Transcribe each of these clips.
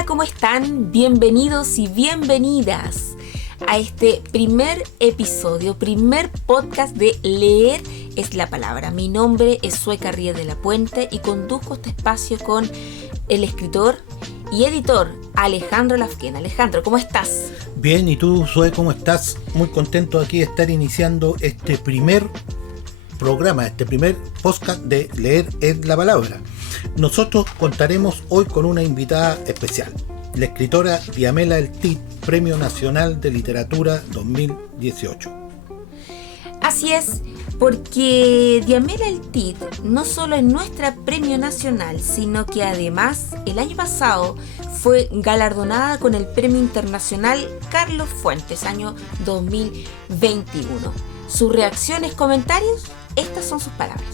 Hola, ¿cómo están? Bienvenidos y bienvenidas a este primer episodio, primer podcast de Leer es la Palabra. Mi nombre es Sueca Ríos de la Puente y conduzco este espacio con el escritor y editor Alejandro Lafquén. Alejandro, ¿cómo estás? Bien, ¿y tú, Zoe, cómo estás? Muy contento aquí de estar iniciando este primer programa, este primer podcast de Leer es la Palabra. Nosotros contaremos hoy con una invitada especial, la escritora Diamela El Tit, Premio Nacional de Literatura 2018. Así es, porque Diamela El Tit no solo es nuestra premio nacional, sino que además el año pasado fue galardonada con el Premio Internacional Carlos Fuentes, año 2021. Sus reacciones, comentarios, estas son sus palabras.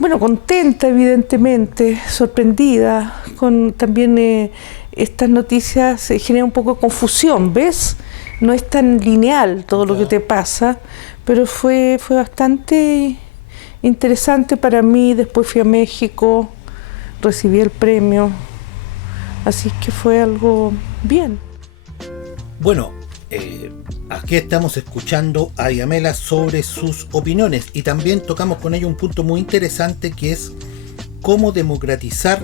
Bueno, contenta evidentemente, sorprendida, con también estas noticias generan un poco de confusión, ¿ves? No es tan lineal todo lo que te pasa, pero fue bastante interesante para mí. Después fui a México, recibí el premio, así que fue algo bien. Bueno, aquí estamos escuchando a Diamela sobre sus opiniones y también tocamos con ella un punto muy interesante que es cómo democratizar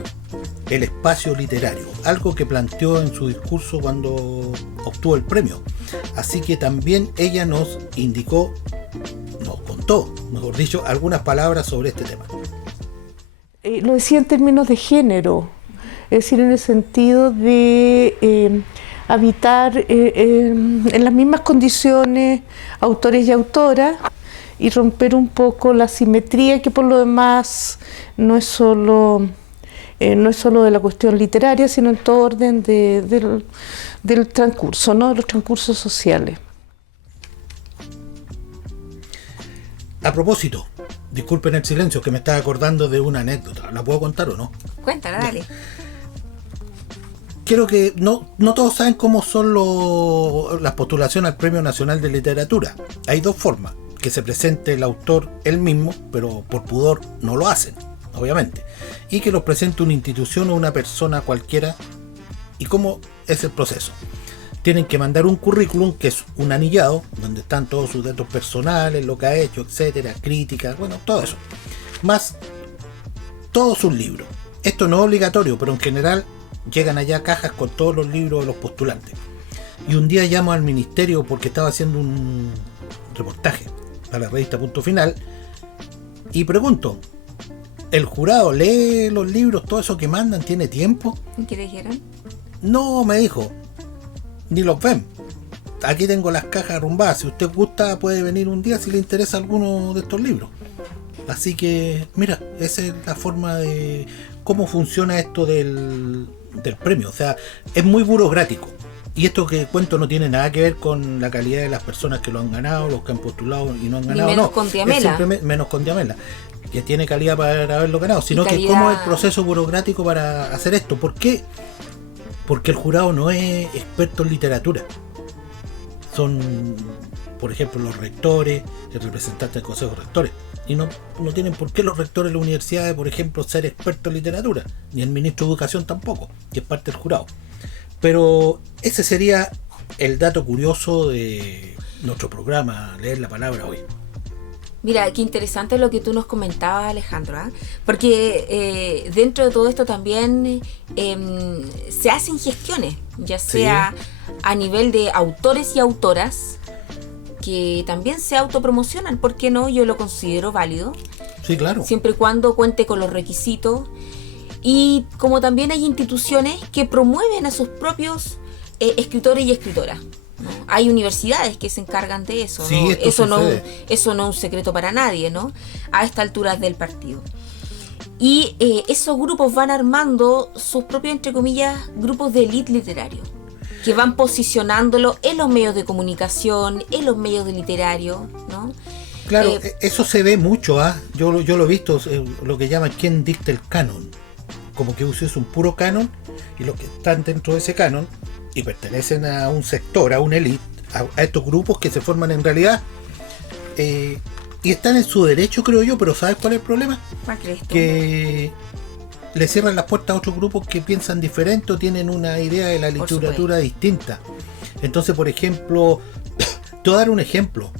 el espacio literario, algo que planteó en su discurso cuando obtuvo el premio. Así que también ella nos indicó, nos contó, mejor dicho, algunas palabras sobre este tema. Lo decía en términos de género, es decir, en el sentido de habitar en las mismas condiciones autores y autoras y romper un poco la simetría que por lo demás no es solo de la cuestión literaria, sino en todo orden del transcurso, ¿no? De los transcursos sociales. A propósito, disculpen el silencio, que me estaba acordando de una anécdota. ¿La puedo contar o no? Cuéntala, dale. Quiero que no todos saben cómo son las postulaciones al Premio Nacional de Literatura. Hay dos formas: que se presente el autor él mismo, pero por pudor no lo hacen, obviamente, y que los presente una institución o una persona cualquiera. ¿Y cómo es el proceso? Tienen que mandar un currículum, que es un anillado, donde están todos sus datos personales, lo que ha hecho, etcétera, críticas, bueno, todo eso, más todos sus libros. Esto no es obligatorio, pero en general llegan allá cajas con todos los libros de los postulantes. Y un día llamo al ministerio porque estaba haciendo un reportaje para la revista Punto Final y pregunto: ¿el jurado lee los libros, todo eso que mandan, tiene tiempo? ¿Y qué dijeron? No, me dijo, ni los ven. Aquí tengo las cajas arrumbadas, si usted gusta puede venir un día si le interesa alguno de estos libros. Así que, mira, esa es la forma de cómo funciona esto del premio. O sea, es muy burocrático. Y esto que cuento no tiene nada que ver con la calidad de las personas que lo han ganado, los que han postulado y no han ganado. Ni menos no, con Diamela. es simplemente menos con Diamela, que tiene calidad para haberlo ganado, sino que cómo es el proceso burocrático para hacer esto. ¿Por qué? Porque el jurado no es experto en literatura. Son, por ejemplo, los rectores, el representante del consejo de rectores. Y no tienen por qué los rectores de las universidades, por ejemplo, ser expertos en literatura, ni el ministro de Educación tampoco, que es parte del jurado. Pero ese sería el dato curioso de nuestro programa, Leer la Palabra hoy. Mira, qué interesante lo que tú nos comentabas, Alejandro, ¿eh? Porque dentro de todo esto también se hacen gestiones, ya sea a nivel de autores y autoras, que también se autopromocionan. ¿Por qué no? Yo lo considero válido. Sí, claro. Siempre y cuando cuente con los requisitos. Y como también hay instituciones que promueven a sus propios escritores y escritoras, ¿no? Hay universidades que se encargan de eso, sí, ¿no? Eso no es un secreto para nadie, ¿no? A esta altura del partido. Y esos grupos van armando sus propios, entre comillas, grupos de élite literario, que van posicionándolo en los medios de comunicación, en los medios de literario, ¿no? Claro, eso se ve mucho, ¿ah? Yo lo he visto, lo que llaman quien dicta el canon. Como que es un puro canon, y los que están dentro de ese canon y pertenecen a un sector, a una élite, a estos grupos que se forman en realidad, y están en su derecho, creo yo, pero ¿sabes cuál es el problema? ¿Cuál crees tú? Que le cierran las puertas a otros grupos que piensan diferente o tienen una idea de la literatura distinta. Entonces, por ejemplo, te voy a dar un ejemplo.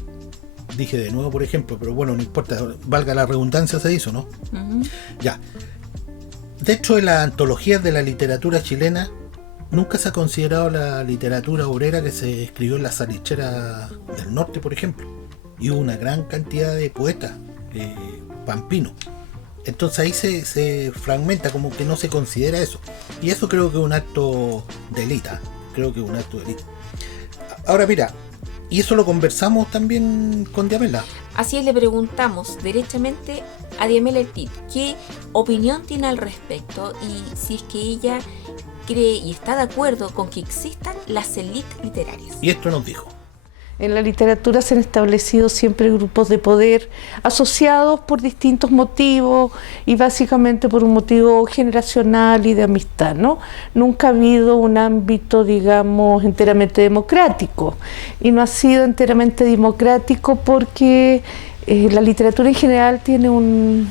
Dije de nuevo, por ejemplo, pero bueno, no importa, valga la redundancia, se hizo, ¿no? Uh-huh. Ya. Dentro de las antologías de la literatura chilena, nunca se ha considerado la literatura obrera que se escribió en la salitrera del norte, por ejemplo. Y hubo una gran cantidad de poetas pampinos. Entonces ahí se fragmenta, como que no se considera eso. Y eso creo que es un acto de élite. Ahora mira, y eso lo conversamos también con Diamela. Así es, le preguntamos derechamente a Diamela Ertit qué opinión tiene al respecto y si es que ella cree y está de acuerdo con que existan las élites literarias. Y esto nos dijo. En la literatura se han establecido siempre grupos de poder asociados por distintos motivos y básicamente por un motivo generacional y de amistad, ¿no? Nunca ha habido un ámbito, digamos, enteramente democrático, y no ha sido enteramente democrático porque la literatura en general tiene un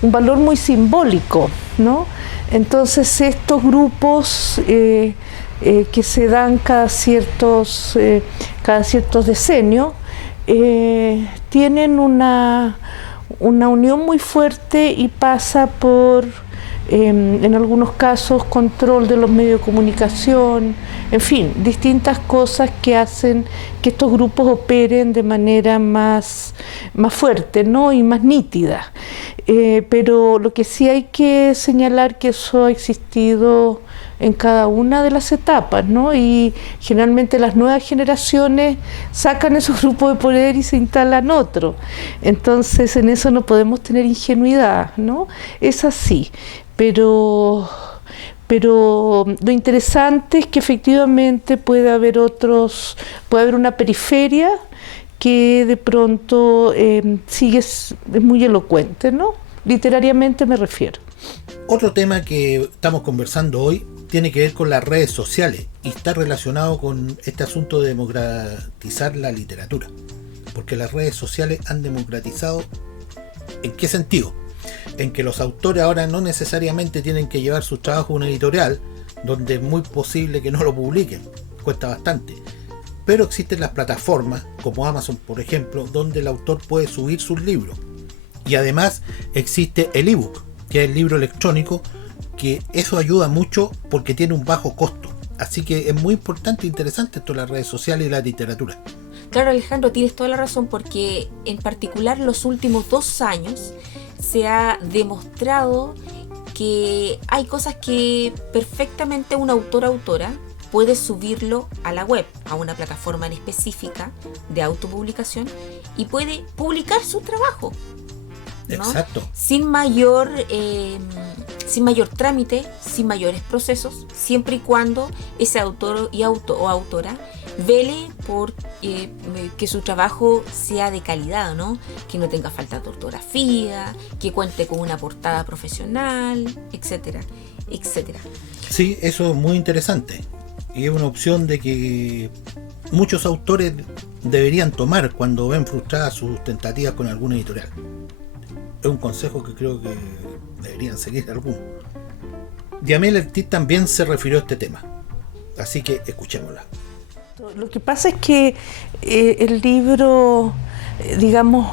valor muy simbólico, ¿no? Entonces estos grupos que se dan cada ciertos decenios, tienen una unión muy fuerte y pasa por, en algunos casos, control de los medios de comunicación, en fin, distintas cosas que hacen que estos grupos operen de manera más fuerte, ¿no? Y más nítida. Pero lo que sí hay que señalar que eso ha existido en cada una de las etapas, ¿no? Y generalmente las nuevas generaciones sacan esos grupos de poder y se instalan otros. Entonces en eso no podemos tener ingenuidad, ¿no? Es así, pero lo interesante es que efectivamente puede haber una periferia que de pronto es muy elocuente, ¿no? Literariamente me refiero. Otro tema que estamos conversando hoy tiene que ver con las redes sociales y está relacionado con este asunto de democratizar la literatura, porque las redes sociales han democratizado. ¿En qué sentido? En que los autores ahora no necesariamente tienen que llevar su trabajo a una editorial, donde es muy posible que no lo publiquen, cuesta bastante, pero existen las plataformas como Amazon, por ejemplo, donde el autor puede subir sus libros, y además existe el ebook, que es el libro electrónico, que eso ayuda mucho porque tiene un bajo costo. Así que es muy importante e interesante esto de las redes sociales y la literatura. Claro, Alejandro, tienes toda la razón, porque en particular los últimos 2 años se ha demostrado que hay cosas que perfectamente un autora puede subirlo a la web, a una plataforma en específica de autopublicación, y puede publicar su trabajo, ¿no? Exacto. Sin mayor trámite, sin mayores procesos, siempre y cuando ese autor o autora vele por que su trabajo sea de calidad, ¿no? Que no tenga falta de ortografía, que cuente con una portada profesional, etcétera, etcétera. Sí, eso es muy interesante y es una opción de que muchos autores deberían tomar cuando ven frustradas sus tentativas con alguna editorial. Es un consejo que creo que deberían seguir algunos. Diamela Ertit también se refirió a este tema, así que escuchémosla. Lo que pasa es que el libro, digamos,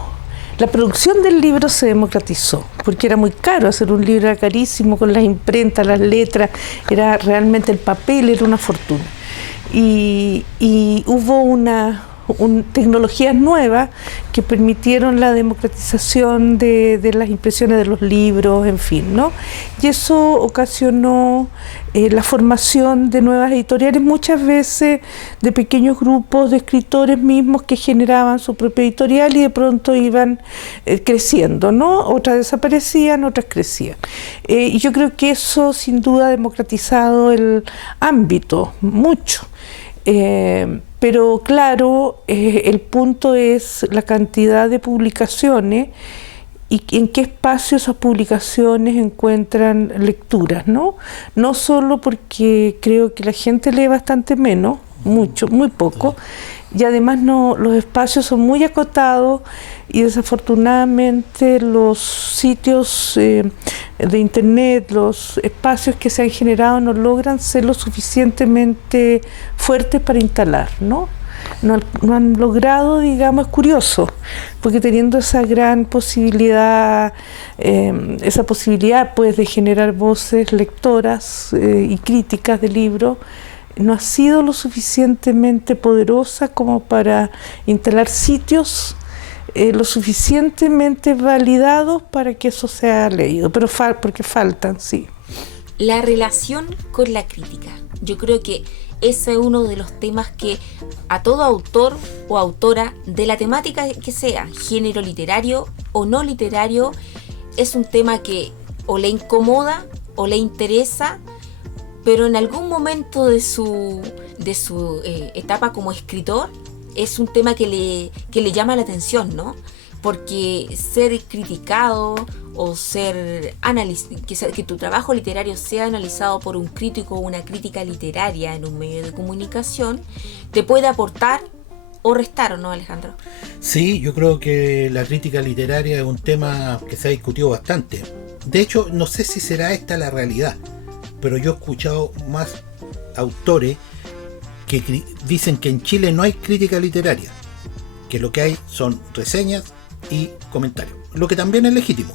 la producción del libro se democratizó, porque era muy caro hacer un libro, era carísimo, con las imprentas, las letras, era realmente el papel, era una fortuna. Y hubo tecnologías nuevas que permitieron la democratización de las impresiones de los libros, en fin, ¿no? Y eso ocasionó la formación de nuevas editoriales, muchas veces de pequeños grupos de escritores mismos que generaban su propia editorial y de pronto iban creciendo, ¿no? Otras desaparecían, otras crecían. Y yo creo que eso sin duda ha democratizado el ámbito mucho. Pero claro, el punto es la cantidad de publicaciones y en qué espacio esas publicaciones encuentran lecturas, ¿no? No solo porque creo que la gente lee bastante menos, muy poco, y además los espacios son muy acotados y desafortunadamente los sitios de Internet, los espacios que se han generado no logran ser lo suficientemente fuertes para instalar, ¿no? No han logrado, digamos, es curioso, porque teniendo esa gran posibilidad, esa posibilidad pues de generar voces lectoras y críticas de libros, no ha sido lo suficientemente poderosa como para instalar sitios lo suficientemente validados para que eso sea leído, pero porque faltan, sí. La relación con la crítica. Yo creo que ese es uno de los temas que a todo autor o autora, de la temática que sea, género literario o no literario, es un tema que o le incomoda o le interesa, pero en algún momento de su etapa como escritor es un tema que le llama la atención, ¿no? Porque ser criticado o que tu trabajo literario sea analizado por un crítico o una crítica literaria en un medio de comunicación te puede aportar o restar, ¿o no, Alejandro? Sí, yo creo que la crítica literaria es un tema que se ha discutido bastante. De hecho, no sé si será esta la realidad, pero yo he escuchado más autores que dicen que en Chile no hay crítica literaria, que lo que hay son reseñas y comentarios, lo que también es legítimo,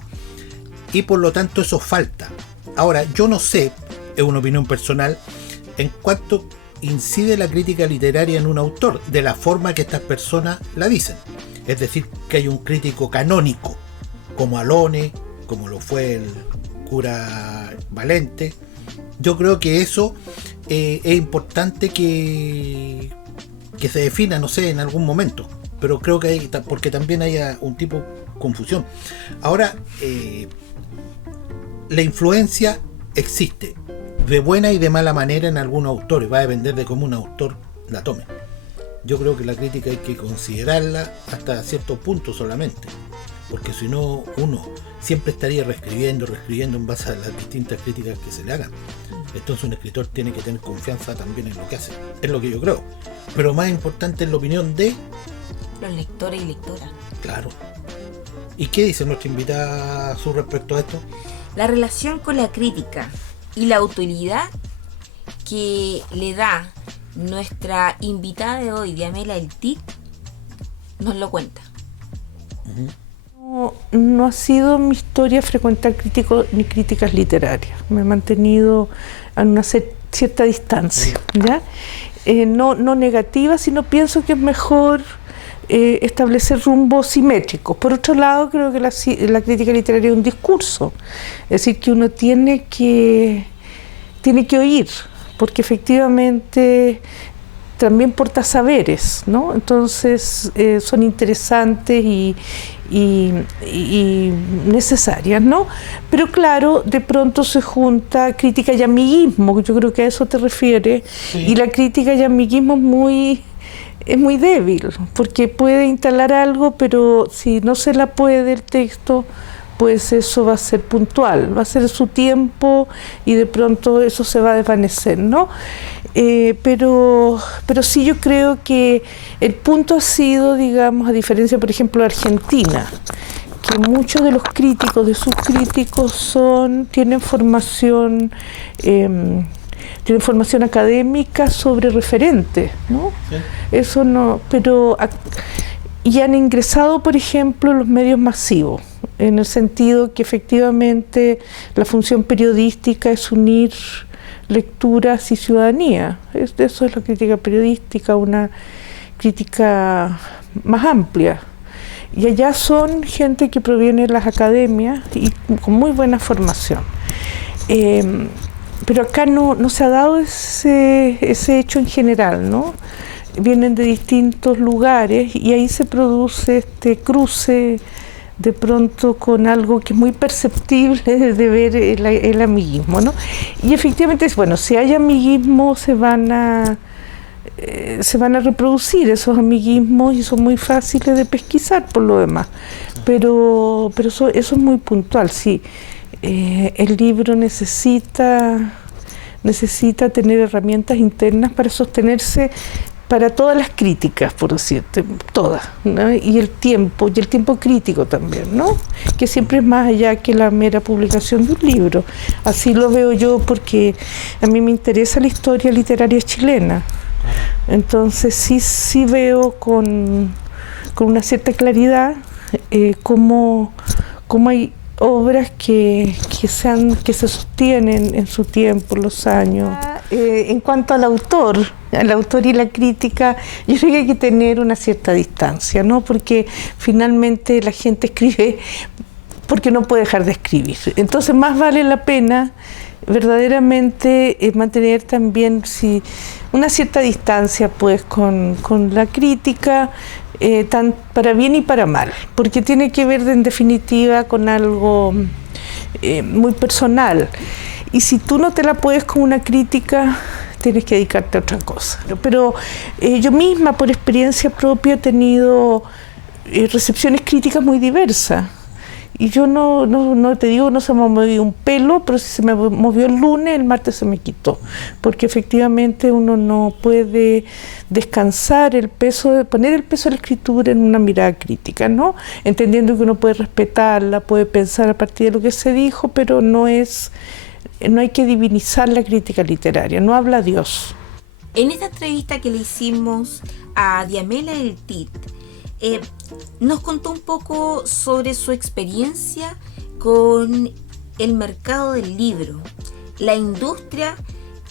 y por lo tanto eso falta. Ahora, yo no sé, es una opinión personal, en cuánto incide la crítica literaria en un autor, de la forma que estas personas la dicen. Es decir, que hay un crítico canónico, como Alone, como lo fue el cura Valente. Yo creo que eso es importante que se defina, no sé, en algún momento. Pero creo que hay, porque también hay un tipo de confusión. Ahora, la influencia existe, de buena y de mala manera en algunos autores. Va a depender de cómo un autor la tome. Yo creo que la crítica hay que considerarla hasta cierto punto solamente, porque si no, uno siempre estaría reescribiendo en base a las distintas críticas que se le hagan. Entonces un escritor tiene que tener confianza también en lo que hace, es lo que yo creo. Pero más importante es la opinión de los lectores y lectoras. Claro. ¿Y qué dice nuestra invitada su respecto a esto? La relación con la crítica y la autoridad que le da nuestra invitada de hoy, Diamela El Tit, nos lo cuenta. No ha sido mi historia frecuentar críticos ni críticas literarias. Me he mantenido a una cierta distancia, ¿ya? No negativa, sino pienso que es mejor establecer rumbos simétricos. Por otro lado, creo que la crítica literaria es un discurso, es decir, que uno tiene que oír, porque efectivamente también porta saberes, ¿no? Entonces son interesantes y necesarias, ¿no? Pero claro, de pronto se junta crítica y amiguismo, yo creo que a eso te refieres, sí. Y la crítica y amiguismo es muy débil, porque puede instalar algo, pero si no se la puede el texto, pues eso va a ser puntual, va a ser su tiempo y de pronto eso se va a desvanecer, ¿no? Pero sí, yo creo que el punto ha sido, digamos, a diferencia, por ejemplo, de Argentina, que muchos de los críticos, de sus críticos, tienen formación académica sobre referentes, ¿no? Sí. Eso no, pero y han ingresado, por ejemplo, en los medios masivos, en el sentido que efectivamente la función periodística es unir lecturas y ciudadanía. Eso es la crítica periodística, una crítica más amplia. Y allá son gente que proviene de las academias y con muy buena formación. Pero acá no se ha dado ese hecho en general, ¿no? Vienen de distintos lugares y ahí se produce este cruce de pronto con algo que es muy perceptible de ver el amiguismo, ¿no? Y efectivamente, bueno, si hay amiguismo se van a reproducir esos amiguismos y son muy fáciles de pesquisar por lo demás. Pero eso es muy puntual, sí. El libro necesita tener herramientas internas para sostenerse para todas las críticas, por decirte, todas, ¿no? Y el tiempo crítico también, ¿no? Que siempre es más allá que la mera publicación de un libro. Así lo veo yo, porque a mí me interesa la historia literaria chilena. Entonces sí veo con una cierta claridad cómo hay obras que se sostienen en su tiempo, los años. En cuanto al autor y la crítica, yo creo que hay que tener una cierta distancia, ¿no? Porque finalmente la gente escribe porque no puede dejar de escribir. Entonces más vale la pena verdaderamente mantener también una cierta distancia pues con la crítica, tan para bien y para mal, porque tiene que ver en definitiva con algo muy personal. Y si tú no te la puedes con una crítica, tienes que dedicarte a otra cosa. Pero yo misma, por experiencia propia, he tenido recepciones críticas muy diversas. Y yo no te digo, no se me movió un pelo, pero si se me movió el lunes, el martes se me quitó. Porque efectivamente uno no puede descansar poner el peso de la escritura en una mirada crítica, ¿no? Entendiendo que uno puede respetarla, puede pensar a partir de lo que se dijo, pero no hay que divinizar la crítica literaria, no habla Dios. En esta entrevista que le hicimos a Diamela Eltit, nos contó un poco sobre su experiencia con el mercado del libro, la industria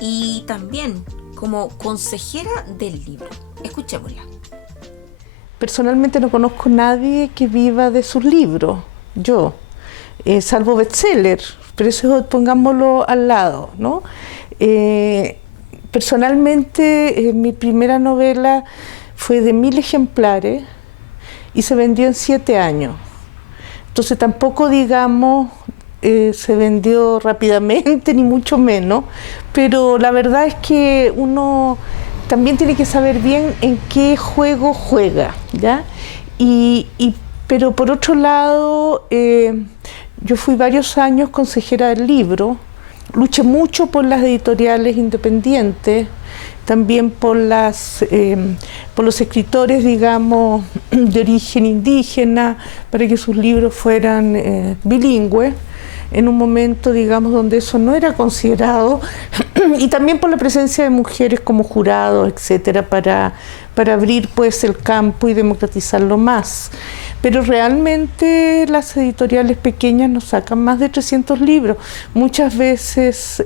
y también como consejera del libro. Escuchémosla. Personalmente no conozco a nadie que viva de sus libros, yo, salvo bestseller, pero eso pongámoslo al lado, ¿no? Personalmente, mi primera novela fue de 1000 ejemplares y se vendió en 7 años. Entonces tampoco, digamos, se vendió rápidamente, ni mucho menos, pero la verdad es que uno también tiene que saber bien en qué juego juega, ¿ya? Pero por otro lado, yo fui varios años consejera del libro, luché mucho por las editoriales independientes, también por los escritores, digamos, de origen indígena, para que sus libros fueran bilingües, en un momento, digamos, donde eso no era considerado, y también por la presencia de mujeres como jurados, etcétera, para abrir pues el campo y democratizarlo más. Pero realmente las editoriales pequeñas nos sacan más de 300 libros. Muchas veces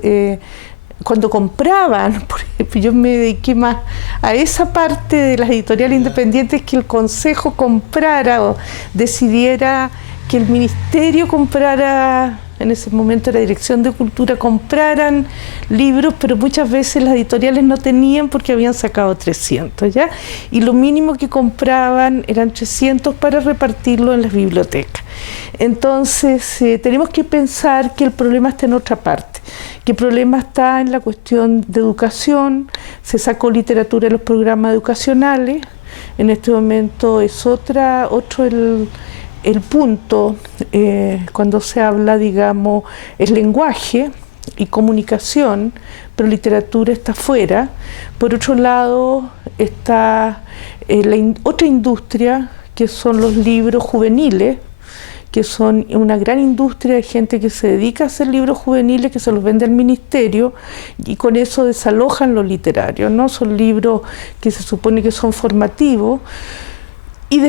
cuando compraban, por ejemplo, yo me dediqué más a esa parte de las editoriales independientes, que el consejo comprara o decidiera que el ministerio comprara, en ese momento la Dirección de Cultura, compraran libros, pero muchas veces las editoriales no tenían porque habían sacado 300, ¿ya? Y lo mínimo que compraban eran 300 para repartirlo en las bibliotecas. Entonces, tenemos que pensar que el problema está en otra parte, que el problema está en la cuestión de educación. Se sacó literatura de los programas educacionales, en este momento es otro el punto, cuando se habla, digamos, es lenguaje y comunicación, pero literatura está fuera. Por otro lado está otra industria, que son los libros juveniles, que son una gran industria de gente que se dedica a hacer libros juveniles, que se los vende al ministerio, y con eso desalojan lo literario, ¿no? Son libros que se supone que son formativos, y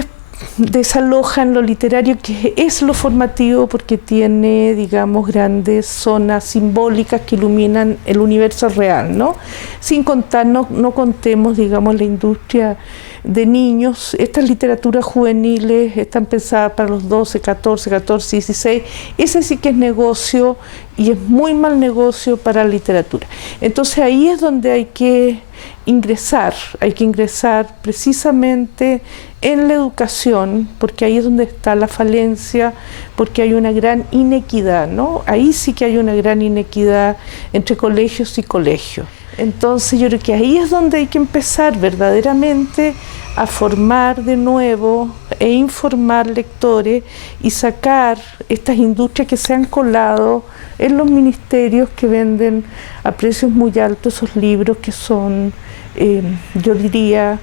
desalojan lo literario, que es lo formativo, porque tiene, digamos, grandes zonas simbólicas que iluminan el universo real, ¿no? Sin contar, no contemos, digamos, la industria de niños. Estas literaturas juveniles están pensadas para los 12, 14, 16. Ese sí que es negocio, y es muy mal negocio para la literatura. Entonces ahí es donde hay que ingresar precisamente en la educación, porque ahí es donde está la falencia, porque hay una gran inequidad, ¿no? Ahí sí que hay una gran inequidad entre colegios y colegios. Entonces yo creo que ahí es donde hay que empezar verdaderamente a formar de nuevo e informar lectores, y sacar estas industrias que se han colado en los ministerios, que venden a precios muy altos esos libros que son yo diría,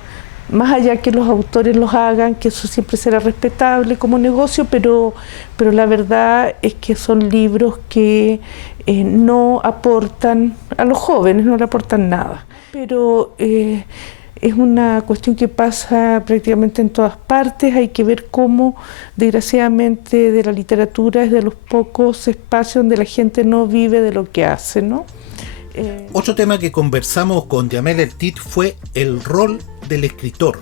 más allá que los autores los hagan, que eso siempre será respetable como negocio, pero la verdad es que son libros que no aportan a los jóvenes, no le aportan nada. Pero es una cuestión que pasa prácticamente en todas partes. Hay que ver cómo, desgraciadamente, de la literatura es de los pocos espacios donde la gente no vive de lo que hace, ¿no? Otro tema que conversamos con Diamela Ertit fue el rol del escritor.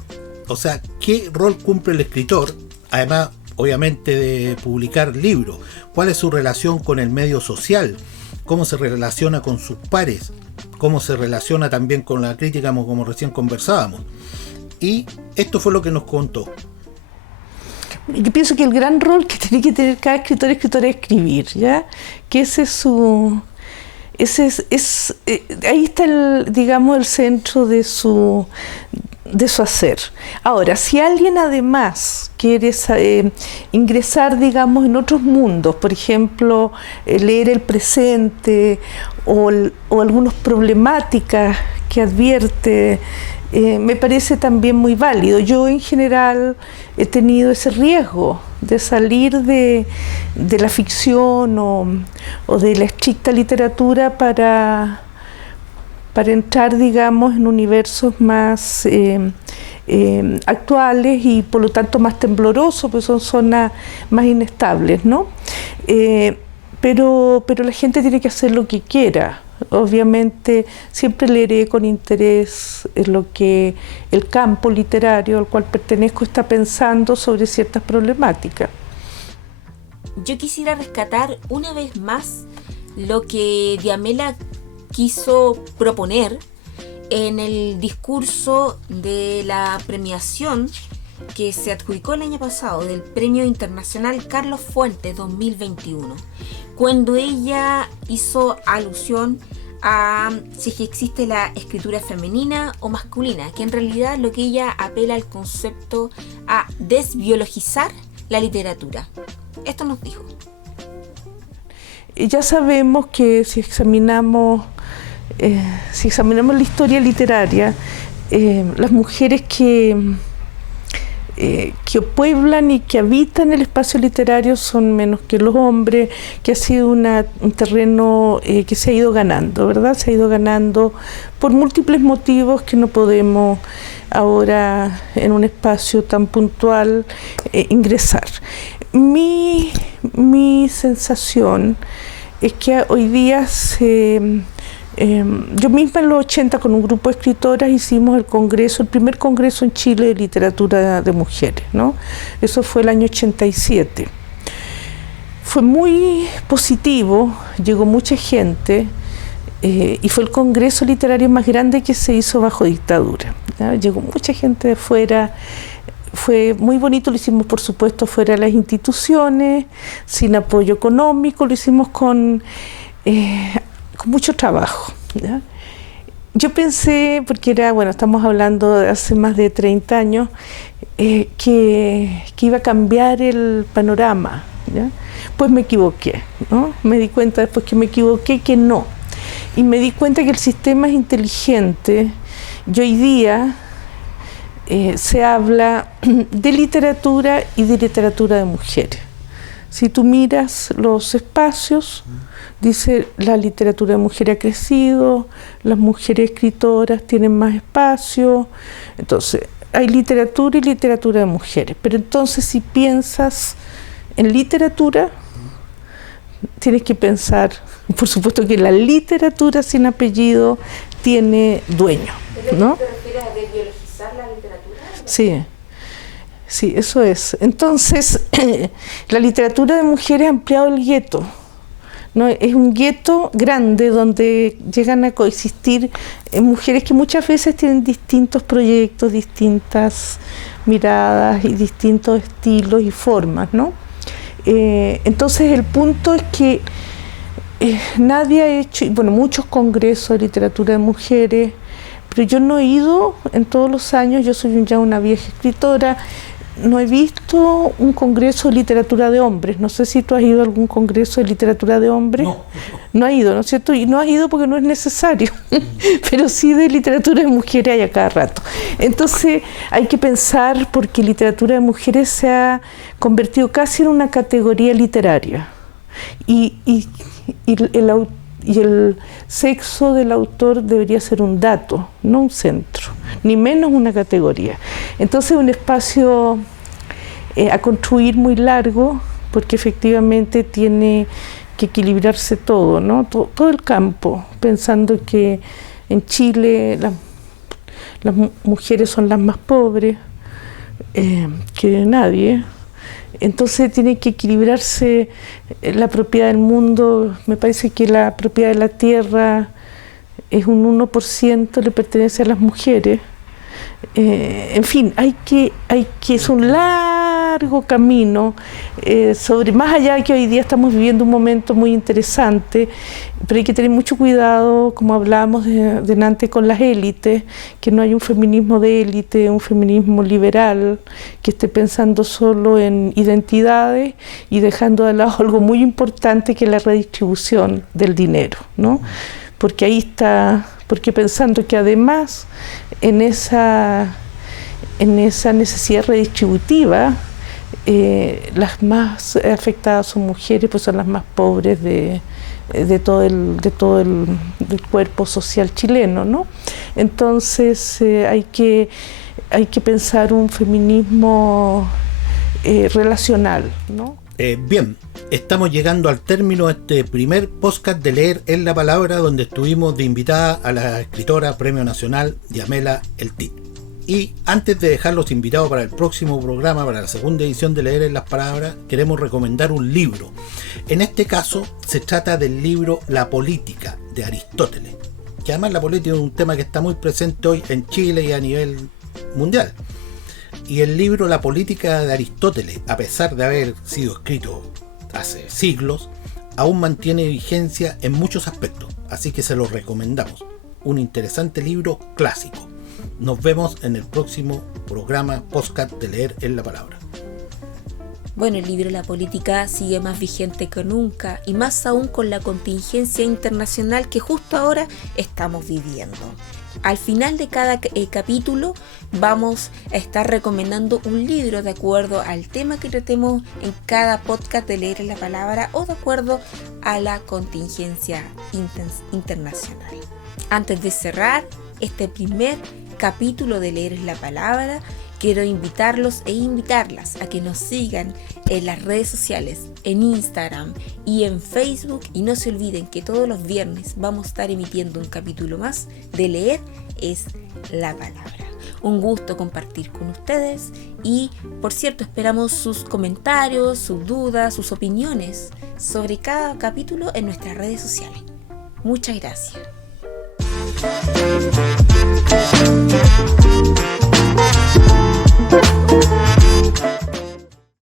O sea, ¿qué rol cumple el escritor? Además, obviamente, de publicar libros. ¿Cuál es su relación con el medio social? ¿Cómo se relaciona con sus pares? ¿Cómo se relaciona también con la crítica, como recién conversábamos? Y esto fue lo que nos contó. Yo pienso que el gran rol que tiene que tener cada escritor es escribir, ¿ya? Que ese es su... ahí está el centro de su hacer. Ahora, si alguien además quiere ingresar, digamos, en otros mundos, por ejemplo, leer el presente o algunas problemáticas que advierte, me parece también muy válido. Yo en general he tenido ese riesgo de salir de la ficción o de la estricta literatura para entrar, digamos, en universos más actuales y por lo tanto más temblorosos, pues son zonas más inestables, ¿no? Pero la gente tiene que hacer lo que quiera. Obviamente siempre leeré con interés lo que el campo literario al cual pertenezco está pensando sobre ciertas problemáticas. Yo quisiera rescatar una vez más lo que Diamela quiso proponer en el discurso de la premiación que se adjudicó el año pasado del Premio Internacional Carlos Fuentes 2021, cuando ella hizo alusión a si existe la escritura femenina o masculina, que en realidad lo que ella apela al concepto a desbiologizar la literatura. Esto nos dijo. Ya sabemos que si examinamos la historia literaria, las mujeres que pueblan y que habitan el espacio literario son menos que los hombres, que ha sido un terreno que se ha ido ganando, ¿verdad? Se ha ido ganando por múltiples motivos que no podemos ahora en un espacio tan puntual ingresar. Mi sensación es que hoy día yo misma en los 80 con un grupo de escritoras hicimos el primer congreso en Chile de literatura de mujeres, ¿no? Eso fue el año 87. Fue muy positivo, llegó mucha gente y fue el congreso literario más grande que se hizo bajo dictadura, ¿ya? Llegó mucha gente de fuera. Fue muy bonito, lo hicimos por supuesto fuera de las instituciones, sin apoyo económico, lo hicimos con mucho trabajo, ¿ya? Yo pensé, porque estamos hablando de hace más de 30 años, que iba a cambiar el panorama, ¿ya? Pues me equivoqué, ¿no? Me di cuenta después que me equivoqué que no. Y me di cuenta que el sistema es inteligente y hoy día se habla de literatura y de literatura de mujeres. Si tú miras los espacios, dice la literatura de mujeres ha crecido, las mujeres escritoras tienen más espacio, entonces hay literatura y literatura de mujeres. Pero entonces si piensas en literatura, tienes que pensar, por supuesto que la literatura sin apellido tiene dueño, ¿no? ¿Te refieres a desbiologizar la literatura? Sí, eso es. Entonces, la literatura de mujeres ha ampliado el gueto, ¿no? Es un gueto grande donde llegan a coexistir mujeres que muchas veces tienen distintos proyectos, distintas miradas y distintos estilos y formas, ¿no? Entonces, el punto es que nadie ha hecho, muchos congresos de literatura de mujeres, pero yo no he ido en todos los años, yo soy ya una vieja escritora, no he visto un congreso de literatura de hombres. No sé si tú has ido a algún congreso de literatura de hombres. No ha ido, ¿no es cierto? Y no has ido porque no es necesario, pero sí de literatura de mujeres hay a cada rato. Entonces hay que pensar, porque literatura de mujeres se ha convertido casi en una categoría literaria. Y el sexo del autor debería ser un dato, no un centro, ni menos una categoría. Entonces un espacio a construir muy largo, porque efectivamente tiene que equilibrarse todo, ¿no? Todo el campo, pensando que en Chile las mujeres son las más pobres que nadie. Entonces tiene que equilibrarse la propiedad del mundo. Me parece que la propiedad de la tierra es un 1%, le pertenece a las mujeres. En fin, es un largo camino más allá de que hoy día estamos viviendo un momento muy interesante, pero hay que tener mucho cuidado, como hablábamos delante, con las élites, que no hay un feminismo de élite, un feminismo liberal que esté pensando solo en identidades y dejando de lado algo muy importante, que es la redistribución del dinero, ¿no? Porque ahí está, porque pensando que además en esa necesidad redistributiva, las más afectadas son mujeres, pues son las más pobres de todo el cuerpo social chileno, ¿no? Entonces hay que pensar un feminismo relacional, ¿no? Bien, estamos llegando al término de este primer podcast de Leer en la Palabra, donde estuvimos de invitada a la escritora Premio Nacional Diamela El Tit. Y antes de dejarlos invitados para el próximo programa, para la segunda edición de Leer en las Palabras, queremos recomendar un libro. En este caso se trata del libro La Política, de Aristóteles, que además la política es un tema que está muy presente hoy en Chile y a nivel mundial. Y el libro La Política de Aristóteles, a pesar de haber sido escrito hace siglos, aún mantiene vigencia en muchos aspectos, así que se lo recomendamos. Un interesante libro clásico. Nos vemos en el próximo programa podcast de Leer en la Palabra. Bueno, el libro La Política sigue más vigente que nunca, y más aún con la contingencia internacional que justo ahora estamos viviendo. Al final de cada capítulo vamos a estar recomendando un libro de acuerdo al tema que tratemos en cada podcast de Leer en la Palabra, o de acuerdo a la contingencia internacional. Antes de cerrar este primer capítulo de Leer en la Palabra, quiero invitarlos e invitarlas a que nos sigan en las redes sociales, en Instagram y en Facebook, y no se olviden que todos los viernes vamos a estar emitiendo un capítulo más de Leer es la Palabra. Un gusto compartir con ustedes, y por cierto esperamos sus comentarios, sus dudas, sus opiniones sobre cada capítulo en nuestras redes sociales. Muchas gracias.